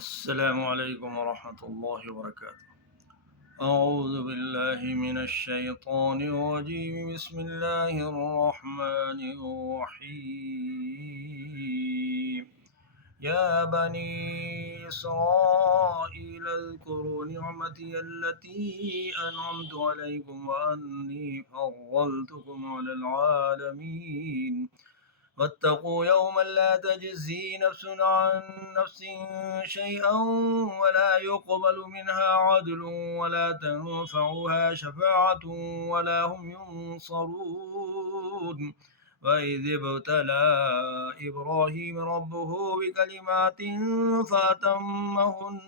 السلام عليكم ورحمة الله وبركاته. أعوذ بالله من الشيطان الرجيم. بسم الله الرحمن الرحيم. يا بني إسرائيل اذكروا نعمتي التي أنعمت عليكم وأني فضلتكم على العالمين. واتقوا يوما لا تجزي نفس عن نفس شيئا ولا يقبل منها عدل ولا تنفعها شفاعة ولا هم ينصرون. وإذ ابتلى إبراهيم ربه بكلمات فأتمهن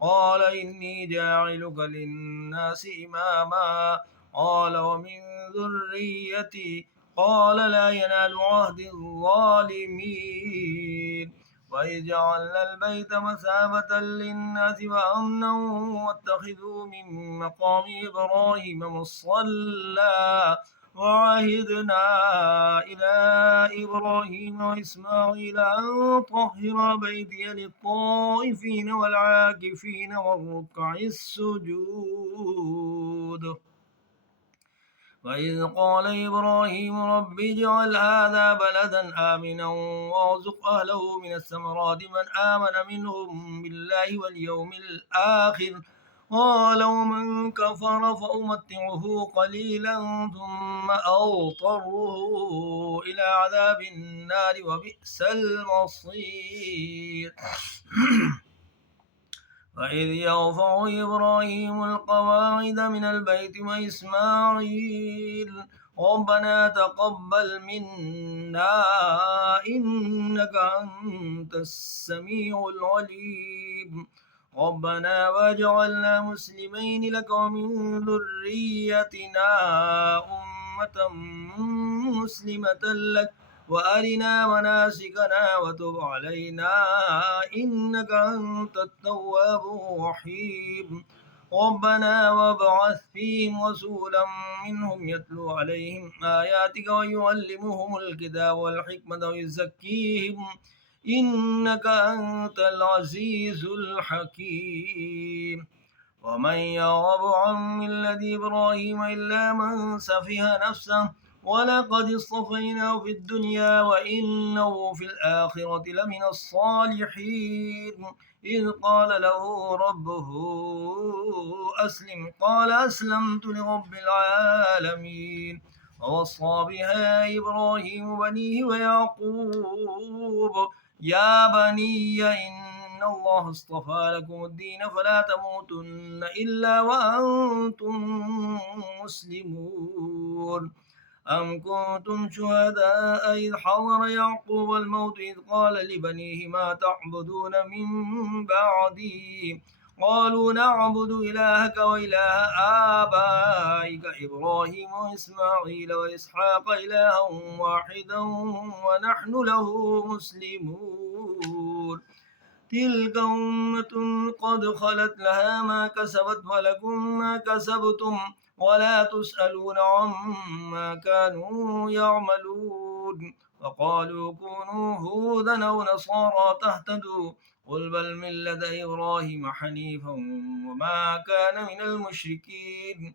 قال إني جاعلك للناس إماما قال ومن ذريتي قال لا ينال عهد الظالمين. وإذ جعلنا البيت مثابة للناس وأمنا واتخذوا من مقام إبراهيم مصلى وعهدنا إلى إبراهيم وإسماعيل أن طهر بيتي للطائفين والعاكفين والركع السجود. وإذ قال إبراهيم رب اجعل هذا بلدا آمنا وارزق أهله من الثمرات من آمن منهم بالله واليوم الآخر قال ومن كفر فأمتعه قليلا ثم أضطره إلى عذاب النار وبئس المصير. وإذ يرفع إبراهيم القواعد من البيت وإسماعيل ربنا تقبل منا إنك أنت السميع العليم ربنا واجعلنا مسلمين لك ومن ذريتنا أمة مسلمة لك وأرنا مناسكنا وتب علينا إنك أنت التواب الرحيم ربنا وابعث فيهم رسولا منهم يتلو عليهم آياتك ويعلمهم الكتاب والحكمة ويزكيهم إنك أنت العزيز الحكيم. ومن يرغب عن ملة إبراهيم إلا من سفه نفسه ولقد اصطفيناه في الدنيا وإنه في الآخرة لمن الصالحين إذ قال له ربه أسلم قال أسلمت لرب العالمين ووصى بها إبراهيم بنيه ويعقوب يا بني إن الله اصطفى لكم الدين فلا تموتن إلا وأنتم مسلمون. أم كنتم شهداء إذ حضر يعقوب الموت إذ قال لبنيه ما تعبدون من بعدي قالوا نعبد إلهك وإله آبائك إبراهيم وإسماعيل وإسحاق إلها واحدا ونحن له مسلمون. تلك أمة قد خلت لها ما كسبت ولكم ما كسبتم ولا تسألون عما كانوا يعملون. وقالوا كونوا هودا أو نصارى تهتدوا قل بل ملة إبراهيم حنيفا وما كان من المشركين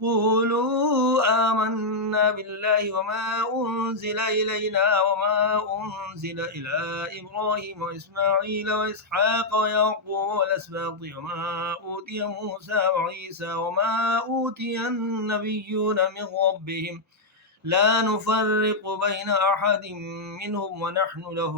قولوا آمنا بالله وما أنزل إلينا وما أنزل إلى إبراهيم وإسماعيل وإسحاق ويعقوب والأسباط وما أوتي موسى وعيسى وما أوتي النبيون من ربهم لا نفرق بين أحد منهم ونحن له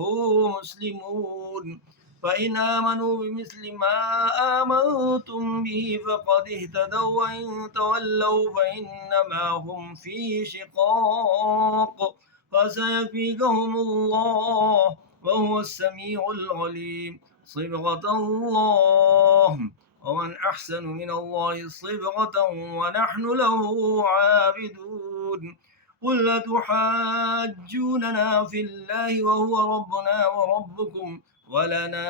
مسلمون. فإن آمنوا بمثل ما آمنتم به فقد اهتدوا وإن تولوا فإنما هم في شقاق فسيكفيكهم الله وهو السميع العليم. صبغة الله ومن أحسن من الله صبغة ونحن له عابدون. قل أتحاجوننا في الله وهو ربنا وربكم ولنا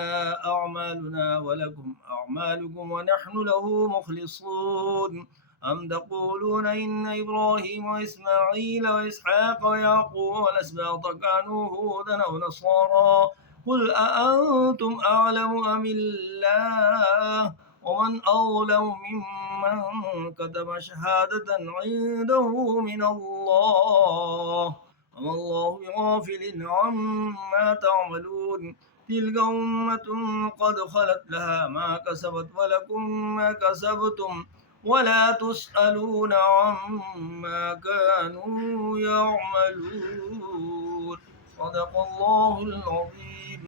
أعمالنا ولكم أعمالكم ونحن له مخلصون. أم تقولون إن إبراهيم وإسماعيل وإسحاق ويعقوب والأسباط كانوا هودا أو نصارى قل أأنتم أعلم أم الله ومن أظلم ممن كتم شهادة عنده من الله وما الله بغافل عما تعملون تلك أمة قد خلت لها ما كسبت ولكم ما كسبتم ولا تسألون عما كانوا يعملون صدق الله العظيم.